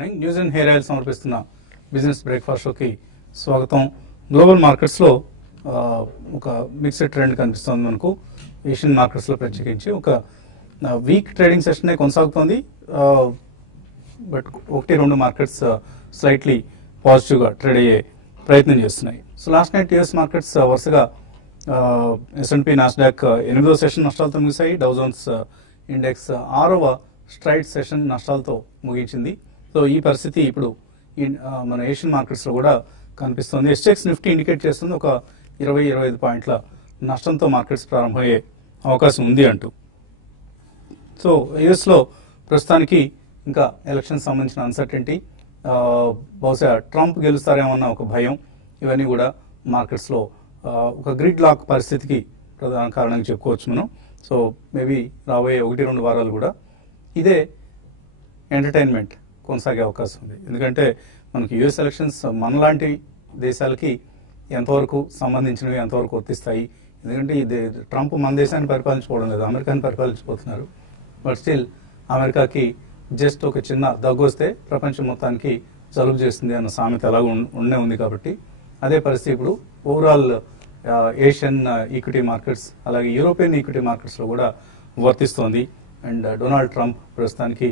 Morning news and hair oil సమర్పిస్తున్న business breakfast షోకి స్వాగతం. గ్లోబల్ మార్కెట్స్లో ఒక మిక్స్డ్ ట్రెండ్ కనిపిస్తుంది మనకు. ఏషియన్ మార్కెట్స్లో ప్రత్యేకించి ఒక వీక్ ట్రేడింగ్ సెషన్ కొనసాగుతోంది. బట్ ఒకటి రెండు మార్కెట్స్ స్లైట్లీ పాజిటివ్గా ట్రేడ్ అయ్యే ప్రయత్నం చేస్తున్నాయి. So last night US markets వరుసగా S&P నాస్డాక్ 8వ సెషన్ నష్టాలతో ముగిశాయి. డౌ జోన్స్ ఇండెక్స్ 6వ స్ట్రైట్ సెషన్ నష్టాలతో ముగించింది. సో ఈ పరిస్థితి ఇప్పుడు మన ఏషియన్ మార్కెట్స్లో కూడా కనిపిస్తుంది. SGX నిఫ్టీ ఇండికేట్ చేస్తుంది ఒక 20-25 పాయింట్ల నష్టంతో మార్కెట్స్ ప్రారంభమయ్యే అవకాశం ఉంది అంటూ. సో యుఎస్లో ప్రస్తుతానికి ఇంకా ఎలక్షన్ సంబంధించిన అన్సర్టెంటీ, బహుశా ట్రంప్ గెలుస్తారేమన్న ఒక భయం, ఇవన్నీ కూడా మార్కెట్స్లో ఒక గ్రిడ్ లాక్ పరిస్థితికి ప్రధాన కారణంగా చెప్పుకోవచ్చు మనం. సో మేబీ రాబోయే 1-2 వారాలు కూడా ఇదే ఎంటర్టైన్మెంట్ కొనసాగే అవకాశం ఉంది. ఎందుకంటే మనకి యుఎస్ ఎలక్షన్స్ మనలాంటి దేశాలకి ఎంతవరకు సంబంధించినవి, ఎంతవరకు వర్తిస్తాయి. ఎందుకంటే ఇది ట్రంప్ మన దేశాన్ని పరిపాలించుకోవడం లేదు, అమెరికాని పరిపాలించిపోతున్నారు. బట్ స్టిల్ అమెరికాకి జస్ట్ ఒక చిన్న దగ్గు వస్తే ప్రపంచం మొత్తానికి జలుబు చేస్తుంది అన్న సామెత ఎలాగ ఉండే ఉంది. కాబట్టి అదే పరిస్థితి ఇప్పుడు ఓవరాల్ ఏషియన్ ఈక్విటీ మార్కెట్స్ అలాగే యూరోపియన్ ఈక్విటీ మార్కెట్స్లో కూడా వర్తిస్తోంది. అండ్ డొనాల్డ్ ట్రంప్ ప్రస్తుతానికి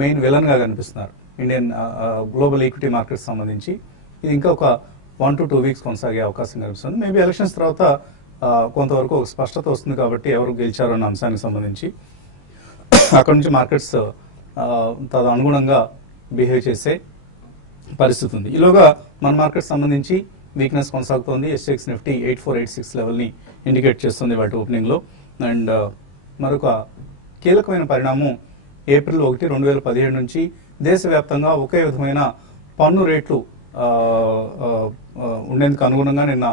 మెయిన్ విలన్గా కనిపిస్తున్నారు ఇండియన్ గ్లోబల్ ఈక్విటీ మార్కెట్స్ సంబంధించి. ఇది ఇంకా ఒక 1 to 2 వీక్స్ కొనసాగే అవకాశం కనిపిస్తుంది. మేబీ ఎలక్షన్స్ తర్వాత కొంతవరకు ఒక స్పష్టత వస్తుంది కాబట్టి ఎవరు గెలిచారు అన్న అంశానికి సంబంధించి అక్కడ నుంచి మార్కెట్స్ తదనుగుణంగా బిహేవ్ చేసే పరిస్థితి ఉంది. ఈలోగా మన మార్కెట్ సంబంధించి వీక్నెస్ కొనసాగుతోంది. SGX నిఫ్టీ 8486 లెవెల్ని ఇండికేట్ చేస్తుంది వాటి ఓపెనింగ్లో. అండ్ మరొక కీలకమైన పరిణామం ఏప్రిల్ 1, 2017 నుంచి దేశవ్యాప్తంగా ఒకే విధమైన పన్ను రేట్లు ఉండేందుకు అనుగుణంగా నిన్న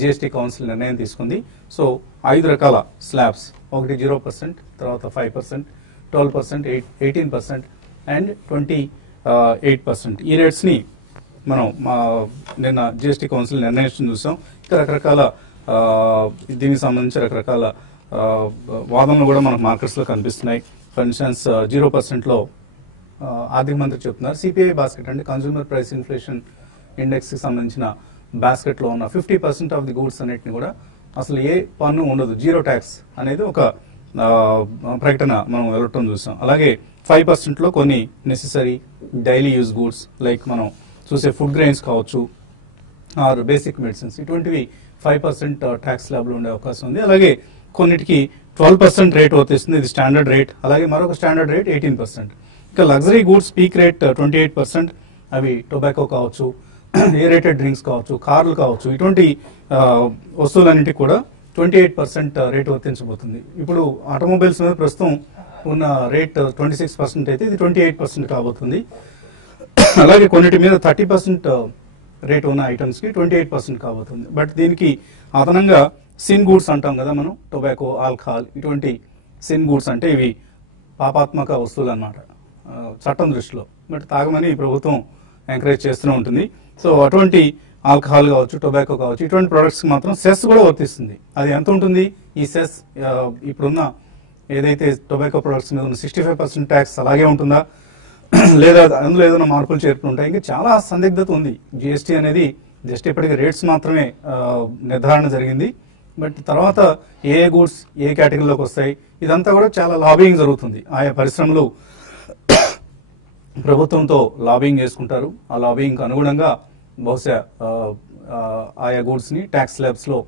GST కౌన్సిల్ నిర్ణయం తీసుకుంది. సో 5 రకాల స్లాబ్స్, ఒకటి 0%, తర్వాత 5%, 12%, 18% అండ్ 28%. ఈ రేట్స్ని మనం నిన్న GST కౌన్సిల్ నిర్ణయించడం చూసాం. ఇంకా రకరకాల దీనికి సంబంధించి రకరకాల వాదనలు కూడా మనకు మార్కెట్స్లో కనిపిస్తున్నాయి. ఫర్ ఇన్స్టెన్స్ 0%లో ఆర్థిక మంత్రి చెప్తున్నారు CPI బాస్కెట్ అంటే కన్స్యూమర్ ప్రైస్ ఇన్ఫ్లేషన్ ఇండెక్స్కి సంబంధించిన బాస్కెట్లో ఉన్న 50% ఆఫ్ ది గూడ్స్ అన్నిటిని కూడా అసలు ఏ పన్ను ఉండదు, 0 ట్యాక్స్ అనేది ఒక ప్రకటన మనం వెళ్ళటం చూసాం. అలాగే 5%లో కొన్ని necessary daily use goods like మనం చూసే ఫుడ్ గ్రెయిన్స్ కావచ్చు ఆర్ బేసిక్ మెడిసిన్స్, ఇటువంటివి 5% ట్యాక్స్ స్లాబ్లో ఉండే అవకాశం ఉంది. అలాగే కొన్నిటికి 12% రేట్ వర్తిస్తుంది, ఇది స్టాండర్డ్ రేట్. అలాగే మరొక స్టాండర్డ్ రేట్ 18%. ఇంకా లగ్జరీ గూడ్స్ పీక్ రేట్ 28%, అవి టొబాకో కావచ్చు, ఏరేటెడ్ డ్రింక్స్ కావచ్చు, కార్లు కావచ్చు, ఇటువంటి వస్తువులన్నింటికి కూడా 28% రేట్ వర్తించబోతుంది. ఇప్పుడు ఆటోమొబైల్స్ మీద ప్రస్తుతం ఉన్న రేట్ 26% అయితే ఇది 28% కాబోతుంది. అలాగే కొన్నిటి మీద 30% రేట్ ఉన్న ఐటమ్స్కి 28% కాబోతుంది. బట్ దీనికి అదనంగా సిన్ గూడ్స్ అంటాం కదా మనం, టొబాకో, ఆల్కహాల్, ఇటువంటి సిన్ గూడ్స్ అంటే ఇవి పాపాత్మక వస్తువులు అన్నమాట చట్టం దృష్టిలో. బట్ తాగమని ప్రభుత్వం ఎంకరేజ్ చేస్తూనే ఉంటుంది. సో అటువంటి ఆల్కహాల్ కావచ్చు, టొబాకో కావచ్చు, ఇటువంటి ప్రొడక్ట్స్కి మాత్రం సెస్ కూడా వర్తిస్తుంది. అది ఎంత ఉంటుంది ఈ సెస్? ఇప్పుడున్న ఏదైతే టొబాకో ప్రొడక్ట్స్ మీద ఉన్న 65% ట్యాక్స్ అలాగే ఉంటుందా, లేదా అందులో ఏదైనా మార్పులు చేర్పులు ఉంటాయి? ఇంకా చాలా సందిగ్ధత ఉంది. GST అనేది జస్ట్ ఇప్పటికీ రేట్స్ మాత్రమే నిర్ధారణ జరిగింది. బట్ తర్వాత ఏ గూడ్స్ ఏ కేటగిరీలోకి వస్తాయి, ఇదంతా కూడా చాలా లాబింగ్ జరుగుతుంది. ఆయా పరిశ్రమలు ప్రభుత్వంతో లాబింగ్ చేసుకుంటారు. ఆ లాబింగ్కి అనుగుణంగా బహుశా ఆయా గూడ్స్ని ట్యాక్స్ స్లాబ్స్లో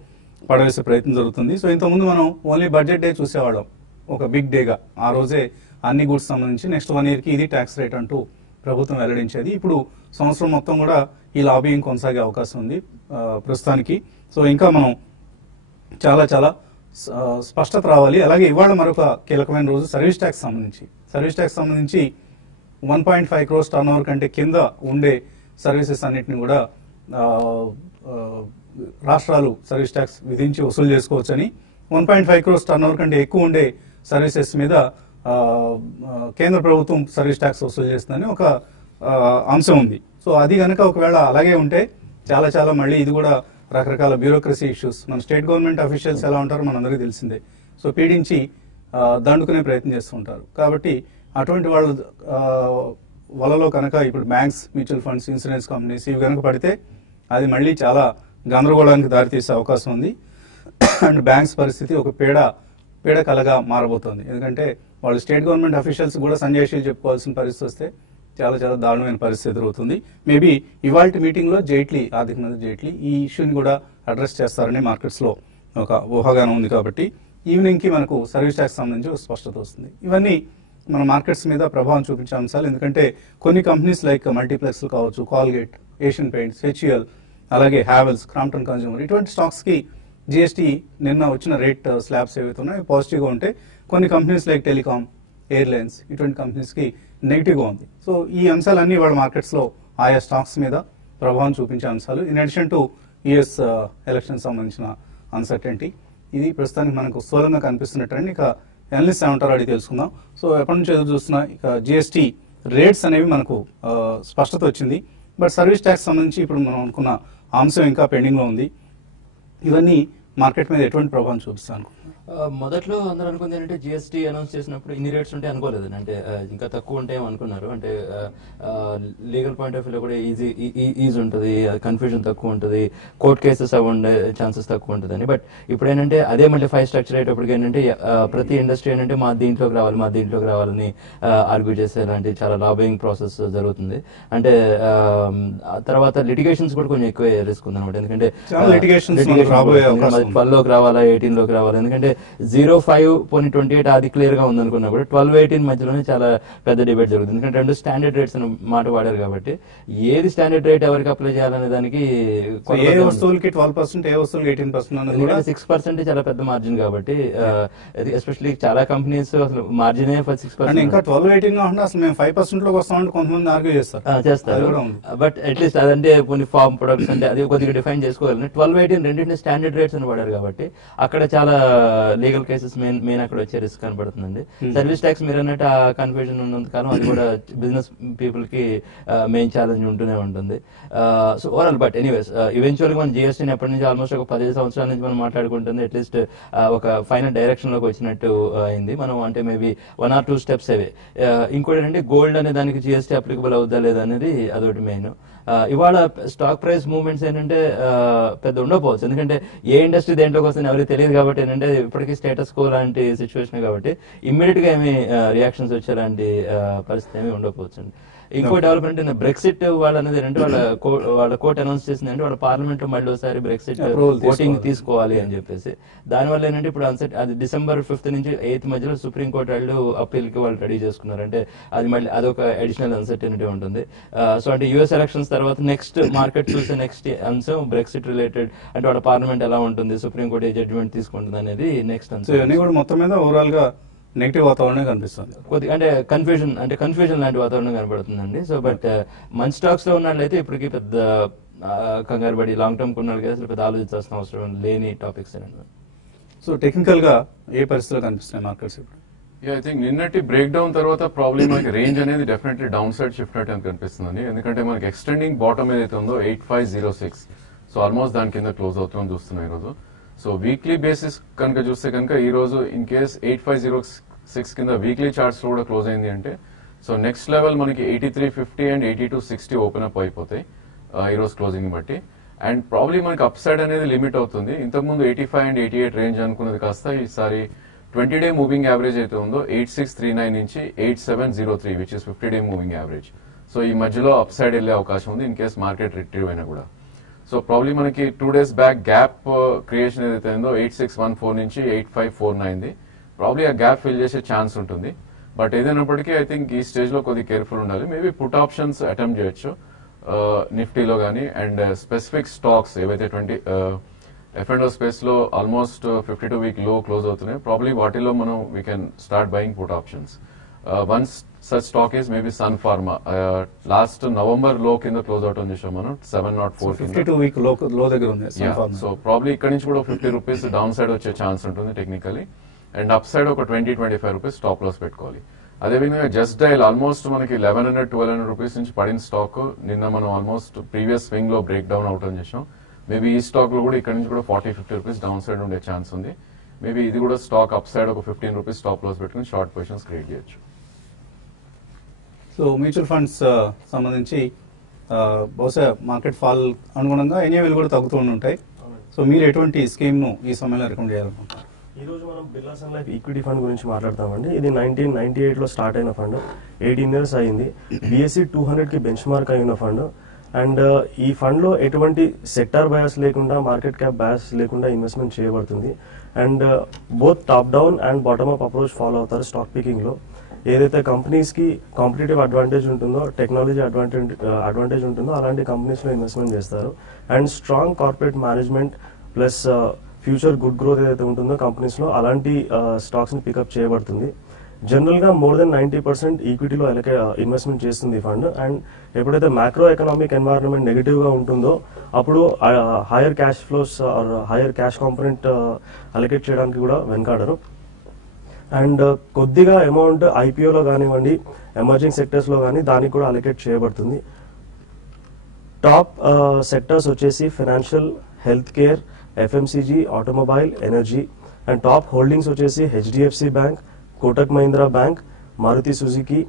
పడవేసే ప్రయత్నం జరుగుతుంది. సో ఇంతకుముందు మనం ఓన్లీ బడ్జెట్ డే చూసేవాళ్ళం, ఒక బిగ్ డేగా. ఆ రోజే అన్ని గూడ్స్ సంబంధించి నెక్స్ట్ 1 yearకి ఇది ట్యాక్స్ రేట్ అంటూ ప్రభుత్వం వెల్లడించేది. ఇప్పుడు సంవత్సరం మొత్తం కూడా ఈ లాబింగ్ కొనసాగే అవకాశం ఉంది ప్రస్తుతానికి. సో ఇంకా మనం చాలా చాలా స్పష్టత రావాలి. అలాగే ఇవాళ మరొక కీలకమైన రోజు సర్వీస్ ట్యాక్స్ సంబంధించి. సర్వీస్ ట్యాక్స్ సంబంధించి 1.5 crores టర్న్ ఓవర్ కంటే కింద ఉండే సర్వీసెస్ అన్నిటిని కూడా రాష్ట్రాలు సర్వీస్ ట్యాక్స్ విధించి వసూలు చేసుకోవచ్చని, 1.5 crores టర్న్ ఓవర్ కంటే ఎక్కువ ఉండే సర్వీసెస్ మీద కేంద్ర ప్రభుత్వం సర్వీస్ ట్యాక్స్ వసూలు చేస్తుందని ఒక అంశం ఉంది. సో అది కనుక ఒకవేళ అలాగే ఉంటే చాలా చాలా మళ్ళీ ఇది కూడా రకరకాల బ్యూరోక్రసీ ఇష్యూస్, మన స్టేట్ గవర్నమెంట్ అఫీషియల్స్ ఎలా ఉంటారో మనందరికీ తెలిసిందే. సో పీడించి దండుకునే ప్రయత్నం చేస్తూ ఉంటారు. కాబట్టి అటువంటి వాళ్ళు వలలో కనుక ఇప్పుడు banks, mutual funds, insurance companies ఇవి కనుక పడితే అది మళ్ళీ చాలా గందరగోళానికి దారితీసే అవకాశం ఉంది. అండ్ బ్యాంక్స్ పరిస్థితి ఒక పీడకలగా మారబోతోంది. ఎందుకంటే వాళ్ళు స్టేట్ గవర్నమెంట్ అఫీషియల్స్ కూడా సంజాయిషీలు చెప్పుకోవాల్సిన పరిస్థితి వస్తే చాలా చాలా దారుణమైన పరిస్థితి ఎదురవుతుంది. మేబీ ఇవాల్టి మీటింగ్లో ఆర్థిక మంత్రి జైట్లీ ఈ ఇష్యూని కూడా అడ్రస్ చేస్తారని మార్కెట్స్లో ఒక ఊహాగానం ఉంది. కాబట్టి ఈవినింగ్కి మనకు సర్వీస్ ట్యాక్స్ సంబంధించి ఒక స్పష్టత వస్తుంది. ఇవన్నీ మన మార్కెట్స్ మీద ప్రభావం చూపించే అంశాలు. ఎందుకంటే కొన్ని కంపెనీస్ లైక్ మల్టీప్లెక్స్ కావచ్చు, కాల్గేట్, ఏషియన్ పెయింట్స్, హెచ్యుఎల్, అలాగే హ్యావెల్స్, క్రాంప్టన్ కన్జ్యూమర్ ఇటువంటి స్టాక్స్కి జిఎస్టీ నిన్న వచ్చిన రేట్ స్లాబ్స్ ఏవైతే ఉన్నాయో పాజిటివ్గా ఉంటే, కొన్ని కంపెనీస్ లైక్ టెలికామ్, ఎయిర్లైన్స్ ఇటువంటి కంపెనీస్కి నెగిటివ్గా ఉంది. సో ఈ అంశాలన్నీ వాళ్ళ మార్కెట్స్లో ఆయా స్టాక్స్ మీద ప్రభావం చూపించే అంశాలు. In addition to US election సంబంధించిన అన్సర్టెంటీ, ఇది ప్రస్తుతానికి మనకు స్థూలంగా కనిపిస్తున్న ట్రెండ్. ఇక ఎనలిస్ట్ ఏమంటారో అడిగి తెలుసుకుందాం. సో ఎప్పటి నుంచి ఎదురు చూస్తున్నా ఇక జిఎస్టీ రేట్స్ అనేవి మనకు స్పష్టత వచ్చింది. బట్ సర్వీస్ ట్యాక్స్ సంబంధించి ఇప్పుడు మనం అనుకున్న అంశం ఇంకా పెండింగ్లో ఉంది. ఇవన్నీ మార్కెట్ మీద ఎటువంటి ప్రభావం చూపిస్తాను? మొదట్లో అందరూ అనుకుంది ఏంటంటే జిఎస్టీ అనౌన్స్ చేసినప్పుడు ఇన్ని రేట్స్ ఉంటాయి అనుకోలేదు. అంటే ఇంకా తక్కువ ఉంటాయేమో అనుకున్నారు. అంటే లీగల్ పాయింట్ ఆఫ్ వ్యూలో కూడా ఈజీ ఉంటుంది, కన్ఫ్యూజన్ తక్కువ ఉంటుంది, కోర్ట్ కేసెస్ అవి ఉండే ఛాన్సెస్ తక్కువ ఉంటుందని. బట్ ఇప్పుడు ఏంటంటే అదే మళ్ళీ 5 స్ట్రక్చర్ అయ్యేటప్పటికి ఏంటంటే ప్రతి ఇండస్ట్రీ ఏంటంటే మా దీంట్లోకి రావాలని ఆర్గ్యూ చేసేలాంటి చాలా లాబింగ్ ప్రాసెస్ జరుగుతుంది. అంటే తర్వాత లిటిగేషన్స్ కూడా కొంచెం ఎక్కువ రిస్క్ ఉంది అనమాట. ఎందుకంటే 12లోకి రావాలా, 18లోకి రావాలా. ఎందుకంటే 0.5 పోనీ 28 అది క్లియర్ గా ఉందనుకున్నా కూడా 12-18 మధ్యలోనే చాలా పెద్ద డిబేట్ జరుగుతుంది. ఎందుకంటే 2 స్టాండర్డ్ రేట్స్ అని మాట వాడారు కాబట్టి ఏది స్టాండర్డ్ రేట్ ఎవరికి అప్లై చేయాలనే దానికి ఏ వస్తువులకి 12%, ఏ వస్తువులకి 18%, 6% చాలా పెద్ద మార్జిన్ కాబట్టి ఎస్పెషల్లీ చాలా కంపెనీస్ అసలు మార్జిన్ 6%. ఇంకా 12-18 గా ఉంటే అసలు మేము 5% లోకి వస్తామంటే కొంతమంది ఆర్గ్యూ చేస్తారు. బట్ అట్లీస్ట్ అదంటే కొన్ని ఫార్మ్ ప్రొడక్ట్స్ అంటే అది కొద్దిగా డిఫైన్ చేసుకోగలను. 12-18 రెండింటిని స్టాండర్డ్ రేట్స్ అని వాడారు కాబట్టి అక్కడ చాలా లీగల్ కేసెస్ మెయిన్ అక్కడ వచ్చే రిస్క్ కనబడుతుందండి. సర్వీస్ ట్యాక్స్ మీరు అన్నట్టు ఆ కన్ఫ్యూజన్ ఉన్నంత కాలం అది కూడా బిజినెస్ పీపుల్ కి మెయిన్ ఛాలెంజ్ ఉంటూనే ఉంటుంది. So overall but anyways eventual గా మనం జిఎస్టీని ఎప్పటి నుంచి ఆల్మోస్ట్ ఒక 15 సంవత్సరాల నుంచి మనం మాట్లాడుకుంటుంది. అట్లీస్ట్ ఒక ఫైనల్ డైరెక్షన్ లోకి వచ్చినట్టు అయింది. మనం అంటే మేబీ 1 or 2 స్టెప్స్ అవే. ఇంకోటి ఏంటంటే గోల్డ్ అనే దానికి జిఎస్టీ అప్లికబుల్ అవుద్దా లేదా అనేది అదొకటి మెయిన్. ఇవాళ స్టాక్ ప్రైస్ మూవ్మెంట్స్ ఏంటంటే పెద్ద ఉండకపోవచ్చు. ఎందుకంటే ఏ ఇండస్ట్రీ దేంట్లోకి వస్తుంది ఎవరికి తెలియదు కాబట్టి ఏంటంటే ఇప్పటికీ స్టేటస్ కో లాంటి సిచ్యువేషన్ కాబట్టి ఇమ్మీడియట్ గా ఏమి రియాక్షన్స్ వచ్చేలాంటి పరిస్థితి ఏమి ఉండకపోవచ్చు. ఇంకో డెవలప్మెంట్ బ్రెక్సిట్ వాళ్ళు అనేది ఏంటంటే వాళ్ళ కోర్ట్ అనౌన్స్ చేసింది అంటే వాళ్ళ పార్లమెంట్ లో మళ్ళీ ఒకసారి బ్రెక్సిట్ ఓటింగ్ తీసుకోవాలి అని చెప్పేసి. దానివల్ల ఏంటంటే ఇప్పుడు అది December 5th నుంచి 8th మధ్యలో సుప్రీంకోర్టు వాళ్ళు అప్పీల్ కి వాళ్ళు రెడీ చేసుకున్నారు. అంటే అది మళ్ళీ అదొక అడిషనల్ అన్సర్టెనిటీ ఉంటుంది. సో అంటే యుఎస్ ఎలక్షన్స్ తర్వాత నెక్స్ట్ మార్కెట్ చూసే నెక్స్ట్ అంశం బ్రెక్సిట్ రిలేటెడ్. అంటే వాళ్ళ పార్లమెంట్ ఎలా ఉంటుంది, సుప్రీంకోర్టు ఏ జడ్జిమెంట్ తీసుకుంటుంది అనేది నెక్స్ట్ అంశం. ఇవన్నీ కూడా మొత్తం మీద ఓవరాల్ గా నెగిటివ్ వాతావరణం కనిపిస్తుంది. కొద్దిగా అంటే కన్ఫ్యూజన్ లాంటి వాతావరణం కనబడుతుందండి. సో బట్ మంచి స్టాక్స్ లో ఉన్నట్లయితే ఇప్పటికీ పెద్ద కంగారు పడి లాంగ్ టర్మ్ కొన్నాళ్ళకి అసలు పెద్ద ఆలోచించాల్సిన అవసరం లేని టాపిక్స్. సో టెక్నికల్ గా ఏ పరిస్థితులు కనిపిస్తున్నాయి మార్కెట్స్ ఇప్పుడు? ఐ థింక్ నిన్నటి బ్రేక్ డౌన్ తర్వాత ప్రాబ్లమ్ మనకి రేంజ్ అనేది డెఫినెట్లీ డౌన్ సైడ్ షిఫ్ట్ అయితే కనిపిస్తుంది. ఎందుకంటే మనకి ఎక్స్టెండింగ్ బాటమ్ ఏదైతే ఉందో 8506, సో ఆల్మోస్ట్ దాని కింద క్లోజ్ అవుతుందని చూస్తున్నాం ఈరోజు. సో వీక్లీ బేసిస్ కనుక చూస్తే కనుక ఈ రోజు ఇన్ కేస్ 8506 కింద వీక్లీ చార్ట్స్ లో కూడా క్లోజ్ అయింది అంటే సో నెక్స్ట్ లెవెల్ మనకి 8350 అండ్ 8260 ఓపెన్ అప్ అయిపోతాయి ఈ రోజు క్లోజింగ్ బట్టి. అండ్ ప్రాబ్లీ మనకి అప్ సైడ్ అనేది లిమిట్ అవుతుంది. ఇంతకుముందు 85 and 88 రేంజ్ అనుకున్నది కాస్త ఈసారి 20-day మూవింగ్ యావరేజ్ అయితే ఉందో 8639 నుంచి 8703 which is 50-day moving average. So ఈ మధ్యలో అప్ సైడ్ వెళ్లే అవకాశం ఉంది ఇన్ కేస్ మార్కెట్ రిట్రీవ్ అయినా కూడా. సో ప్రాబ్లీ మనకి 2 days బ్యాక్ గ్యాప్ క్రియేషన్ ఏదైతే ఉందో 8614 నుంచి 8549 ప్రాబ్లీ ఆ గ్యాప్ ఫిల్ చేసే ఛాన్స్ ఉంటుంది. బట్ ఏదైనప్పటికీ ఐ థింక్ ఈ స్టేజ్ లో కొద్దిగా కేర్ఫుల్ ఉండాలి. మేబీ పుట్ ఆప్షన్స్ అటెంప్ట్ చేయొచ్చు నిఫ్టీలో కానీ. అండ్ స్పెసిఫిక్ స్టాక్స్ ఏవైతే F&O స్పేస్ లో ఆల్మోస్ట్ 52-week లో క్లోజ్ అవుతున్నాయి. ప్రాబ్లీ వాటిలో మనం we can start buying put options. One such stock is maybe Sun Pharma. Last November లో కింద క్లోజ్ అవుట్ అని చూసాం మనం 704 52-week లో దగ్గర ఉంది. సో ప్రాబ్లీ ఇక్కడ నుంచి కూడా 50 రూపీస్ డౌన్ సైడ్ వచ్చే ఛాన్స్ ఉంటుంది టెక్నికలీ. అండ్ అప్ సైడ్ ఒక 20-25 రూపీస్ స్టాప్ లాస్ పెట్టుకోవాలి. అదేవిధంగా జస్ట్ డైల్ ఆల్మోస్ట్ మనకి 1100-1200 రూపీస్ నుంచి పడిన స్టాక్ నిన్న మనం ఆల్మోస్ట్ ప్రీవియస్ స్వింగ్ లో బ్రేక్ డౌన్ అవుట్ అని చేసాం. మేబీ ఈ స్టాక్ లో కూడా ఇక్కడ నుంచి కూడా 40-50 రూపీస్ డౌన్ సైడ్ ఉండే ఛాన్స్ ఉంది. మేబీ ఇది కూడా స్టాక్ అప్ సైడ్ ఒక 15 రూపీస్ స్టాప్ లాస్ పెట్టుకుని షార్ట్ పొజిషన్స్ క్రియేట్ చేయొచ్చు. సో మ్యూచువల్ ఫండ్స్ సంబంధించి బహుశా మార్కెట్ ఫాల్ అనుగుణంగా ఎన్ఏవీలు కూడా తగ్గుతూ ఉంటాయి. సో మీరు ఎటువంటి స్కీమ్ను ఈ సమయంలో రికమెండ్ చేయాలనుకుంటున్నారు? ఈ రోజు మనం Birla Sun Life equity fund గురించి మాట్లాడతామండి. ఇది 1998లో స్టార్ట్ అయిన ఫండ్, 18 years అయింది. BSE 200కి బెంచ్ మార్క్ అయిన ఫండ్. అండ్ ఈ ఫండ్ లో ఎటువంటి సెక్టార్ బయాస్ లేకుండా, మార్కెట్ క్యాప్ బయాస్ లేకుండా ఇన్వెస్ట్మెంట్ చేయబడుతుంది. And both top down and bottom up approach follow అవుతారు స్టాక్ పికింగ్ లో. ఏదైతే కంపెనీస్ కి కాంపిటేటివ్ అడ్వాంటేజ్ ఉంటుందో, టెక్నాలజీ అడ్వాంటేజ్ ఉంటుందో అలాంటి కంపెనీస్ లో ఇన్వెస్ట్మెంట్ చేస్తారు. And strong corporate management plus future good growth ఏదైతే ఉంటుందో కంపెనీస్ లో అలాంటి స్టాక్స్ ని పికప్ చేయబడుతుంది. జనరల్ గా మోర్ దెన్ 90% ఈక్విటీలో ఇన్వెస్ట్మెంట్ చేస్తుంది ఈ ఫండ్. అండ్ ఎప్పుడైతే మ్యాక్రో ఎకనామిక్ ఎన్వైరన్మెంట్ నెగిటివ్ గా ఉంటుందో అప్పుడు higher cash flows or higher cash component allocate చేయడానికి కూడా వెనకాడరు. అండ్ కొద్దిగా అమౌంట్ ఐపీఓలో కానివ్వండి, ఎమర్జింగ్ సెక్టర్స్ లో కానీ దానికి కూడా అలొకేట్ చేయబడుతుంది. టాప్ సెక్టర్స్ వచ్చేసి financial, health care, FMCG, automobile, energy. And top holdings వచ్చేసి HDFC Bank, Kotak Mahindra Bank, Maruti Suzuki,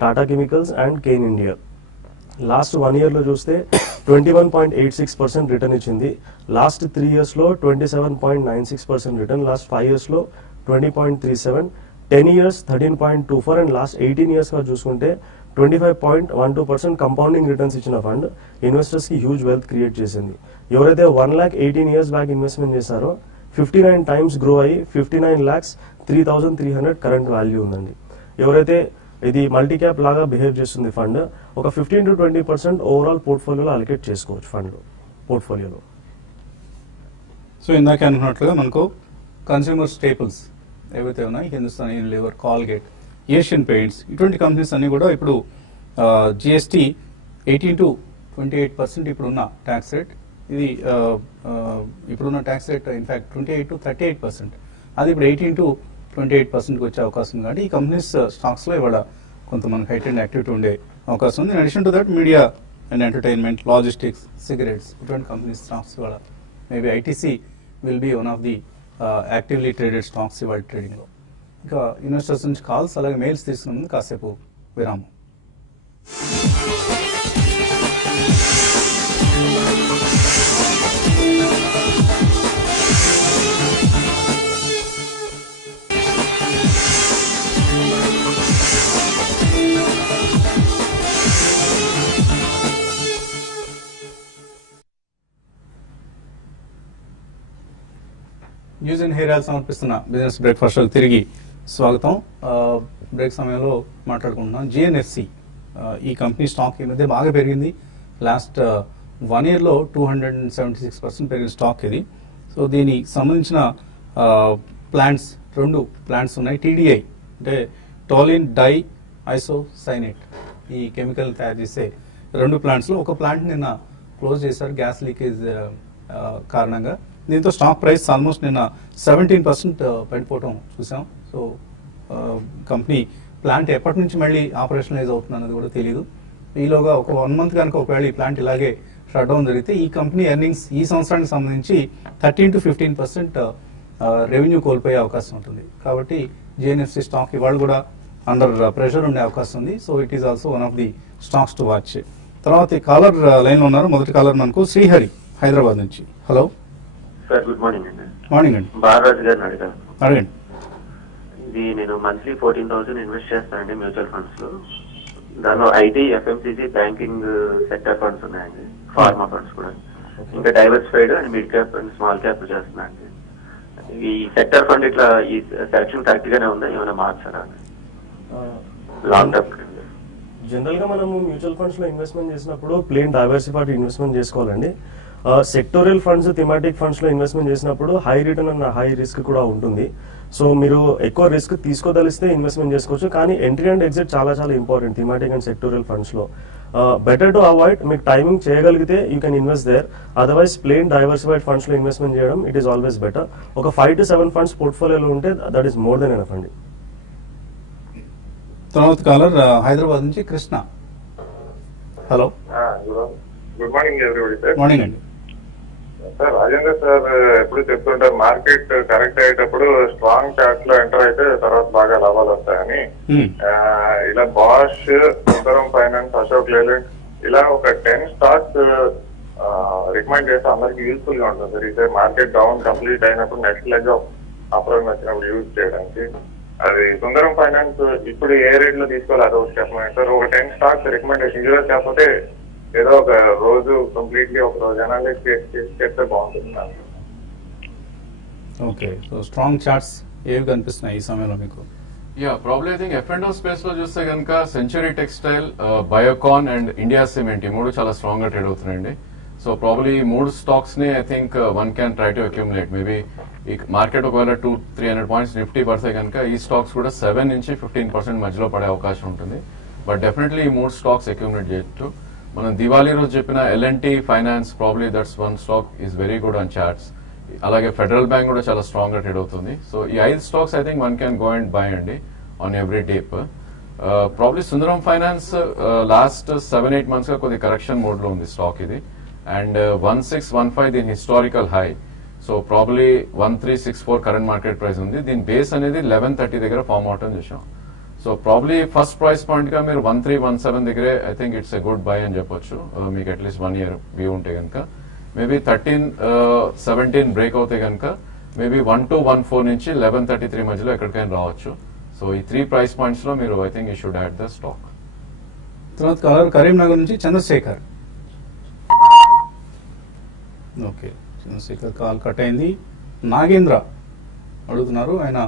Tata Chemicals and Cairn India. Last 1 year లో చూస్తే 21.86% రిటర్న్ ఇచ్చింది. లాస్ట్ 3 years లో 27.96% రిటర్న్. లాస్ట్ 5 years లో 20.37, 10 years 13.24 అండ్ లాస్ట్ 18 years గా చూసుకుంటే 25.12% compounding returns ఇచ్చిన fund investors కి హ్యూజ్ వెల్త్ క్రియేట్ చేసింది. ఎవరైతే 1,18 years బ్యాక్ ఇన్వెస్ట్మెంట్ చేశారో 59 times గ్రో అయ్యి 59,03,300 కరెంట్ వాల్యూ ఉందండి. ఎవరైతే ఇది మల్టీ క్యాప్ లాగా బిహేవ్ చేస్తుంది ఫండ్, ఒక 15 to 20% ఓవరాల్ పోర్ట్ఫోలియోలో అలొకేట్ చేసుకోవచ్చు ఫండ్ పోర్ట్ఫోలియోలో. సో ఇందాక అనుకున్నట్లుగా మనకు కన్స్యూమర్ స్టేపుల్స్ ఏవైతే ఉన్నాయి, Hindustan Unilever, Colgate, Asian paints, ఇటువంటి కంపెనీస్ అన్ని కూడా ఇప్పుడు GST 18 to 28% ఇప్పుడున్న ట్యాక్స్ రేట్. ఇది ఇప్పుడున్న ట్యాక్స్ రేట్ ఇన్ఫాక్ట్ 28 to 38%. అది ఇప్పుడు 18 to 28% వచ్చే అవకాశం ఉంది. కాబట్టి ఈ కంపెనీస్ స్టాక్స్ లో ఇవాళ కొంత మనకు హైట్ అండ్ యాక్టివిటీ ఉండే అవకాశం ఉంది. In addition to that media and entertainment, logistics, cigarettes, ఇటువంటి కంపెనీస్ స్టాక్స్ ఇవాళ maybe ITC will be one of the actively traded stocks ఇవాళ ట్రేడింగ్ లో. ఇంకా ఇన్వెస్టర్స్ నుంచి కాల్స్ అలాగే మెయిల్స్ తీసుకునే ముందు కాసేపు విరామం. న్యూస్ అండ్ హెయిర్ ఆయిల్ సమర్పిస్తున్న బిజినెస్ బ్రేక్ఫాస్ట్ షోకి తిరిగి స్వాగతం. బ్రేక్ సమయంలో మాట్లాడుకుంటున్నాం GNFC. ఈ కంపెనీ స్టాక్ ఈ మధ్య బాగా పెరిగింది. లాస్ట్ 1 year లో 276% పెరిగిన స్టాక్ ఇది. సో దీనికి సంబంధించిన ప్లాంట్స్, 2 ప్లాంట్స్ ఉన్నాయి. TDI అంటే టోలిన్ డై ఐసోసైనేట్, ఈ కెమికల్ తయారు చేసే 2 ప్లాంట్స్ లో ఒక ప్లాంట్ నిన్న క్లోజ్ చేశారు గ్యాస్ లీకేజ్ కారణంగా. దీంతో స్టాక్ ప్రైస్ ఆల్మోస్ట్ నిన్న 17% పడిపోవటం చూసాం. సో కంపెనీ ప్లాంట్ ఎప్పటి నుంచి మళ్ళీ ఆపరేషనలైజ్ అవుతుంది అన్నది కూడా తెలియదు. ఈలోగా ఒక 1 month కనుక ఒకవేళ ఈ ప్లాంట్ ఇలాగే షట్ డౌన్ జరిగితే ఈ కంపెనీ ఎర్నింగ్స్ ఈ సంవత్సరానికి సంబంధించి 13 to 15% రెవెన్యూ కోల్పోయే అవకాశం ఉంటుంది. కాబట్టి GNFC స్టాక్ ఇవాళ కూడా అండర్ ప్రెషర్ ఉండే అవకాశం ఉంది. So it is also one of the stocks to watch. తర్వాత ఈ కాలర్ లైన్ లో ఉన్నారు. మొదటి కాలర్ మనకు శ్రీహరి హైదరాబాద్ నుంచి. హలో సార్, గుడ్ మార్నింగ్ అండి. మార్నింగ్ అండి. బాలరాజు గారిని అడిగాను. అడగండి. ఇది నేను మంత్లీ 14,000 ఇన్వెస్ట్ చేస్తానండి మ్యూచువల్ ఫండ్స్ లో. దానిలో IT, FMCG, banking sector funds ఉన్నాయండి, ఫార్మా ఫండ్స్ కూడా, ఇంకా diversified and mid cap and small cap చేస్తున్నానండి. ఈ సెక్టర్ ఫండ్ ఇట్లా ఈ సెలక్షన్ కరెక్ట్ గానే ఉందా, ఏమైనా మార్చారా లాంగ్ టర్మ్? జనరల్ గా మనము మ్యూచువల్ ఫండ్స్ లో ఇన్వెస్ట్మెంట్ చేసినప్పుడు ప్లేన్ డైవర్సిఫైడ్ ఇన్వెస్ట్మెంట్ చేసుకోవాలండి. సెక్టోరియల్ ఫండ్స్, థిమాటిక్ ఫండ్స్ లో ఇన్వెస్ట్మెంట్ చేసినప్పుడు high return and high risk కూడా ఉంటుంది. సో మీరు ఎక్కువ రిస్క్ తీసుకోదలిస్తే ఇన్వెస్ట్మెంట్ చేసుకోవచ్చు, కానీ ఎంట్రీ అండ్ ఎగ్జిట్ చాలా చాలా important thematic and sectoral funds లో. Better to avoid. మీకు టైమింగ్ చేయగలిగితే you can invest there. Otherwise plain diversified funds లో ఇన్వెస్ట్మెంట్ చేయడం ఇట్ ఈస్ ఆల్వేస్ బెటర్. ఒక 5 to 7 ఫండ్స్ పోర్ట్ఫోలియోలో ఉంటే that is more than enough అండి. తర్వాత కాలర్ హైదరాబాద్ నుంచి Krishna. Hello, good morning everybody sir. Morning అండి. సార్ రాజేంద్ర సార్ ఎప్పుడు చెప్తుంటారు మార్కెట్ కరెక్ట్ అయ్యేటప్పుడు స్ట్రాంగ్ చార్ట్ లో ఎంటర్ అయితే తర్వాత బాగా లాభాలు వస్తాయని. ఇలా బాష్, సుందరం ఫైనాన్స్, అశోక్ లేలాండ్ ఇలా ఒక 10 స్టాక్స్ రికమెండ్ చేస్తే అందరికి యూస్ఫుల్ గా ఉంటుంది సార్. ఈసారి మార్కెట్ డౌన్ కంప్లీట్ అయినప్పుడు నెక్స్ట్ లెగ్ ఆఫ్ అప్రోచ్ వచ్చినప్పుడు యూజ్ చేయడానికి. అది సుందరం ఫైనాన్స్ ఇప్పుడు ఏ రేట్ లో తీసుకోవాలి అదొకటి చెప్పండి సార్. ఒక 10 స్టాక్స్ రికమెండేషన్ ఇందులో కాకపోతే ఏదో ఒక రోజు కంప్లీట్లీ ఒక రోజు అనాలిసిస్ చేస్తే బాగుంటుంది. ఓకే, సో స్ట్రాంగ్ చార్ట్స్ ఏవి కనిపిస్తున్నాయి ఈ సమయంలో మీకు? Yeah, probably I think F&O space లో చూస్తే కనుక century textile, Biocon and India cement ఈ మూడు చాలా స్ట్రాంగ్ గా ట్రేడ్ అవుతున్నాయండి. సో ప్రాబ్లీ ఈ మూడు స్టాక్స్ ని I think one can try to accumulate. Maybe ఈ మార్కెట్ ఒకవేళ 200-300 పాయింట్స్ నిఫ్టీ పడితే కనుక ఈ స్టాక్స్ కూడా 7 నుంచి 15% మధ్యలో పడే అవకాశం ఉంటుంది. బట్ డెఫినెట్లీ ఈ మూడు స్టాక్స్ అక్యూములేట్ చేయొచ్చు. మనం దివాళీ రోజు చెప్పిన L&T finance probably that's one stock is very good on charts. అలాగే ఫెడరల్ బ్యాంక్ కూడా చాలా స్ట్రాంగ్ గా ట్రేడ్ అవుతుంది. సో ఈ 5 stocks I think one can go and buy అండి on every dip. Probably Sundaram finance last 7-8 months గా కొద్ది correction mode లో ఉంది స్టాక్ ఇది. అండ్ 1615 దీని historical high. So probably 1364 current market price ఉంది. దీని బేస్ అనేది 1130 దగ్గర ఫార్మ్ అవటం చూసాం. So probably first price point గా మీరు 1317 దగ్గరే I think it's a good bye అని చెప్పొచ్చు. మీకు అట్లీస్ట్ 1 year వ్యూ ఉంటే కనుక మేబీ 13-17 బ్రేక్ అవుతే కనుక మేబీ 1214 నుంచి 1133 మధ్యలో ఎక్కడికైనా రావచ్చు. సో ఈ 3 ప్రైస్ పాయింట్స్ లో మీరు I think you should add the stock. తర్వాత కాలర్ కరీంనగర్ నుంచి Chandrashekar. Okay, Chandrashekar call cut అయింది. నాగేంద్ర అడుగుతున్నారు, ఆయన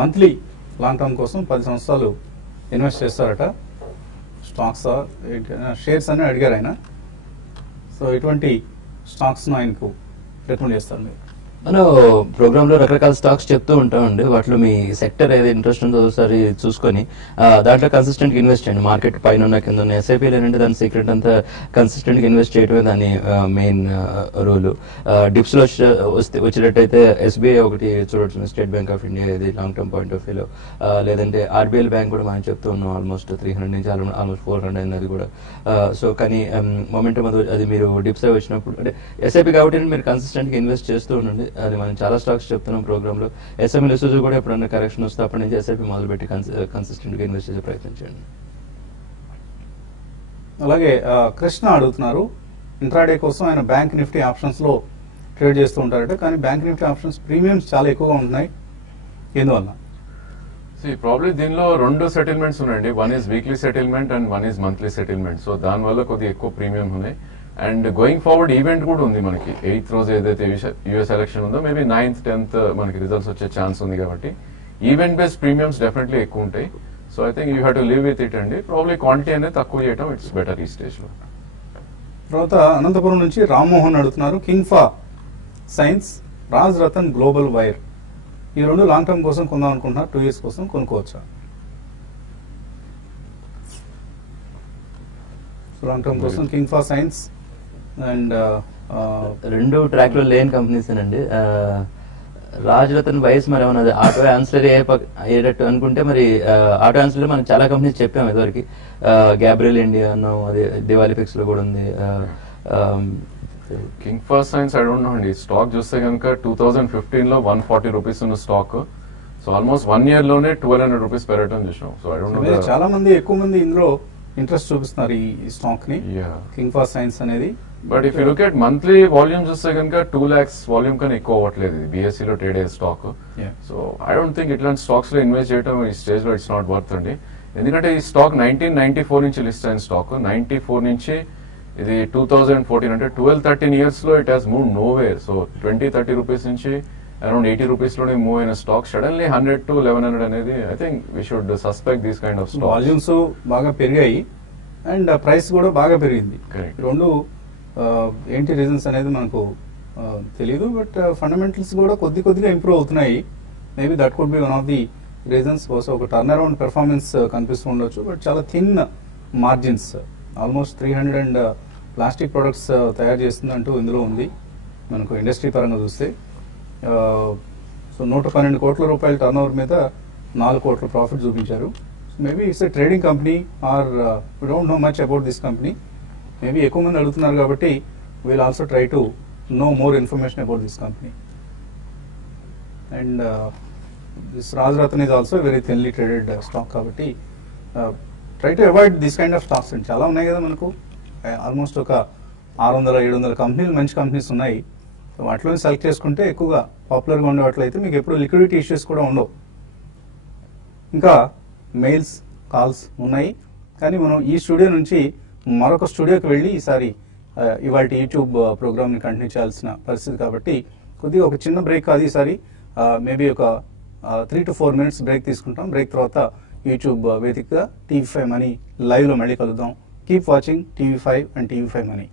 మంత్లీ లాంగ్ టర్మ్ కోసం 10 సంవత్సరాలు ఇన్వెస్ట్ చేస్తారట. స్టాక్స్ షేర్స్ అని అడిగారు ఆయన. సో ఇటువంటి స్టాక్స్ ఆయనకు రికమెండ్ చేస్తారు మీరు? మనం ప్రోగ్రామ్ లో రకరకాల స్టాక్స్ చెప్తూ ఉంటామండి. వాటిలో మీ సెక్టర్ ఏది ఇంట్రెస్ట్ ఉందో ఒకసారి చూసుకొని దాంట్లో కన్సిస్టెంట్ గా ఇన్వెస్ట్ చేయండి. మార్కెట్ పైన ఉన్న కింద ఉన్న ఎస్ఐపీ లేనంటే దాని సీక్రెట్ అంతా కన్సిస్టెంట్ గా ఇన్వెస్ట్ చేయడమే దాని మెయిన్ రూల్. డిప్స్ లో వచ్చేటట్టయితే ఎస్బీఐ ఒకటి చూడొచ్చు, స్టేట్ బ్యాంక్ ఆఫ్ ఇండియా ఇది లాంగ్ టర్మ్ పాయింట్ ఆఫ్ వ్యూలో. లేదంటే ఆర్బీఎల్ బ్యాంక్ కూడా మనం చెప్తూ ఉన్నాం, ఆల్మోస్ట్ 300 నుంచి ఆల్మోస్ట్ 400 అయింది అది కూడా. సో కానీ మొమెంటం అది మీరు డిప్స్ వచ్చినప్పుడు అంటే ఎస్ఐపీ కాబట్టి మీరు కన్సిస్టెంట్ గా ఇన్వెస్ట్ చేస్తూ ఉండండి. అది మనం చాలా స్టాక్స్ చెప్తున్నాం ప్రోగ్రామ్ లో. ఎస్ఎంఎల్ ఎస్ఓజీ కూడా ఎప్పుడన్నా కరెక్షన్ వస్తే అప్పటి నుంచి ఎస్ఐపీ మొదలుపెట్టి కన్సిస్టెంట్ గా ఇన్వెస్ట్ చేసే ప్రయత్నం చేయండి. అలాగే కృష్ణ అడుగుతున్నారు, ఇంట్రాడే కోసం ఆయన బ్యాంక్ నిఫ్టీ ఆప్షన్స్ లో ట్రేడ్ చేస్తూ ఉంటారట, కానీ బ్యాంక్ నిఫ్టీ ఆప్షన్స్ ప్రీమియమ్స్ చాలా ఎక్కువగా ఉంటున్నాయి, ఎందువల్ల? ప్రాబ్లీ దీనిలో 2 సెటిల్మెంట్స్ ఉన్నాయండి. One is weekly settlement and one is monthly settlement. So దానివల్ల కొద్దిగా ఎక్కువ ప్రీమియం ఉన్నాయి. అండ్ గోయింగ్ ఫార్వర్డ్ ఈవెంట్ కూడా ఉంది మనకి. 8th రోజు ఏదైతే యుఎస్ ఎలక్షన్ ఉందో మేబీ 9th 10th మనకి రిజల్ట్స్ వచ్చే ఛాన్స్ ఉంది కాబట్టి ఈవెంట్ బేస్డ్ ప్రీమియమ్స్ డెఫినెట్లీ ఎక్కువ ఉంటాయి. So I think you have to live with it అండి. ప్రాబ్లీ క్వాంటిటీ అనేది తక్కువ చేయడం ఇట్స్ బెటర్ ఈ స్టేజ్ లో. తర్వాత అనంతపురం నుంచి రామ్మోహన్ అడుగుతున్నారు, Kingfa science, Raj Ratan global wire ఈ 2 లాంగ్ టర్మ్ కోసం కొందాం అనుకుంటున్నారు, 2 years కోసం కొనుక్కోవచ్చా? లాంగ్ టర్మ్ కోసం కింగ్ఫా సైన్స్ అండ్ 2 ట్రాక్ లో లేని కంపెనీస్ అండి. రాజ్ రతన్ వైస్ మరి ఏమన్నది ఆటో ఆన్సిలరీ అయ్యేటట్టు అనుకుంటే మరి ఆటో ఆన్సిలరీ మనం చాలా కంపెనీస్ చెప్పాము ఇదివరకు. గ్యాబ్రియల్ ఇండియా అన్నాం, అది దివాళీ ఫిక్స్ లో కూడా ఉంది. కింగ్ఫా సైన్స్ ఐ డోంట్ నో అండి. స్టాక్ చూస్తే కనుక 2015 లో 140 రూపీస్ ఉన్న స్టాక్. సో ఆల్మోస్ట్ 1 year లోనే 1200 రూపీస్ పెరగడం చూసాం. So I don't know. చాలా మంది ఎక్కువ మంది ఇందులో ఇంట్రెస్ట్ చూపిస్తున్నారు ఈ స్టాక్ ని, కింగ్ఫా సైన్స్ అనేది. But if you look at monthly volume చూస్తే కనుక 2 lakhs వాల్యూమ్ కన్నా ఎక్కువ అవ్వట్లేదు ఇది బీఎస్సీ లో ట్రేడ్ అయ్యే stock. So I don't think ఇట్లాంటి స్టాక్స్ లో ఇన్వెస్ట్ చేయడం ఈ స్టేజ్ లో ఇట్స్ నాట్ వర్త్ అండి. ఎందుకంటే ఈ స్టాక్ 1994 నుంచి లిస్ట్ అయిన స్టాక్. 94 నుంచి ఇది 2014 అంటే 12-13 years లో it has move nowhere. So 20-30 rupees నుంచి అరౌండ్ 80 రూపీస్ లోనే మూవ్ అయిన స్టాక్ సడన్లీ 100 to 1100 అనేది I think we should suspect these kind of stock. Volumes బాగా పెరిగాయి అండ్ ప్రైస్ కూడా బాగా పెరిగింది. రెండు ఏంటి రీజన్స్ అనేది మనకు తెలియదు, బట్ ఫండమెంటల్స్ కూడా కొద్దిగా ఇంప్రూవ్ అవుతున్నాయి. Maybe that could be one of the reasons. ఒక టర్న్ అరౌండ్ పెర్ఫార్మెన్స్ కనిపిస్తూ ఉండొచ్చు, బట్ చాలా thin margins, almost 300 and plastic products తయారు చేస్తుందంటూ ఇందులో ఉంది మనకు ఇండస్ట్రీ పరంగా చూస్తే. సో 112 కోట్ల రూపాయల టర్న్ ఓవర్ మీద 4 కోట్ల ప్రాఫిట్ చూపించారు. Maybe it's a trading company or we don't know much about this company. Maybe ఎక్కువ మంది అడుగుతున్నారు కాబట్టి we'll also try to know more information about this company. And this Raj Ratan is also very thinly traded stock కాబట్టి try to avoid this kind of stocks అండి. చాలా ఉన్నాయి కదా మనకు, ఆల్మోస్ట్ ఒక 600-700 కంపెనీలు, మంచి కంపెనీస్ ఉన్నాయి. సో వాటిలో సెలెక్ట్ చేసుకుంటే ఎక్కువగా పాపులర్గా ఉండే వాటిలో అయితే మీకు ఎప్పుడు లిక్విడిటీ ఇష్యూస్ కూడా ఉండవు. ఇంకా మెయిల్స్, కాల్స్ ఉన్నాయి. కానీ మనం ఈ స్టూడియో నుంచి మరొక స్టూడియోకి వెళ్ళి ఈసారి ఇవాళ యూట్యూబ్ ప్రోగ్రామ్ని కంటిన్యూ చేయాల్సిన పరిస్థితి కాబట్టి కొద్దిగా ఒక చిన్న బ్రేక్ కాదు ఈసారి, మేబీ ఒక 3 to 4 minutes బ్రేక్ తీసుకుంటాం. బ్రేక్ తర్వాత యూట్యూబ్ వేదికగా TV5 మనీ లైవ్లో మళ్ళీ కలుద్దాం. Keep watching TV5 and TV5 money.